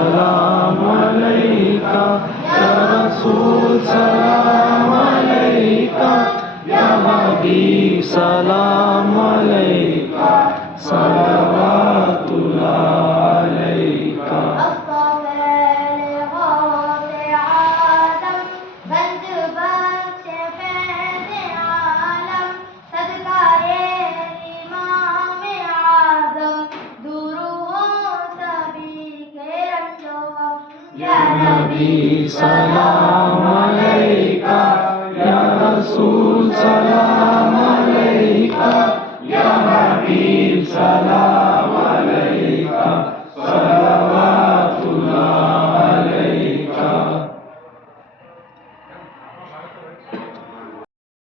سلام علیکہ یا رسول سلام علیکہ یا حبیب سلام علیکہ صلوات اللہ علیکہ یا نبی سلام علیکہ یا رسول سلام علیکہ یا حبیب سلام